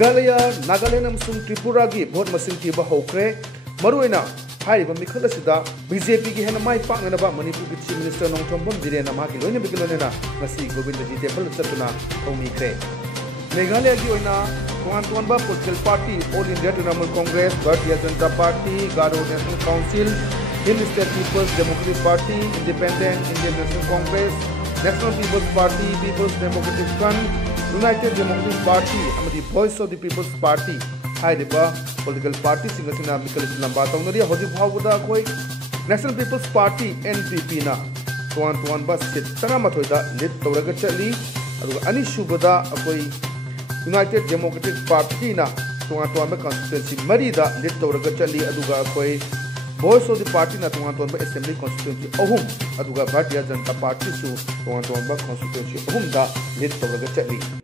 मेघालय नागालैंड अमसुंग त्रिपुरा की vote मसिंग थीबा हौख्रे मरुइना हाइबा मिखल असिदा BJP की हेना माइ पांगनबा मणिपुर की चीफ मिनिस्टर नोंगथोंबम बिरेन माकी लोइने बिकलोनेना ngasi गोविंद जी टेबल चतुना थौमीख्रे मेघालय की ओइना तोंबा political party All India Trinamool Congress Bharatiya Janata Party Garo National Council Hill State People's Democratic Party independent Indian National Congress National People's Party People's Democratic Front United Democratic Party अमदी Voice of the People Party हाइरिबा political party सिंगसिना मिकल लंबा तौनरी हौजी फावदा कोई national People's party NPP ना तोन बस सीट 13 लीड तौरगा चली अदुगा अनिसुबदा अकोई यूनाइटेड डेमोक्रेटिक पार्टी ना तोन कॉन्स्टिट्यूएंसी मरीदा लीड तौरगा चली अदुगा अकोई वॉइस ऑफ द पार्टी ना तोन असेंबली कॉन्स्टिट्यूएंसी अहुम अदुगा भारतीय जनता पार्टी सु तोन कॉन्स्टिट्यूएंसी अहुम दा लीड तौरगा चली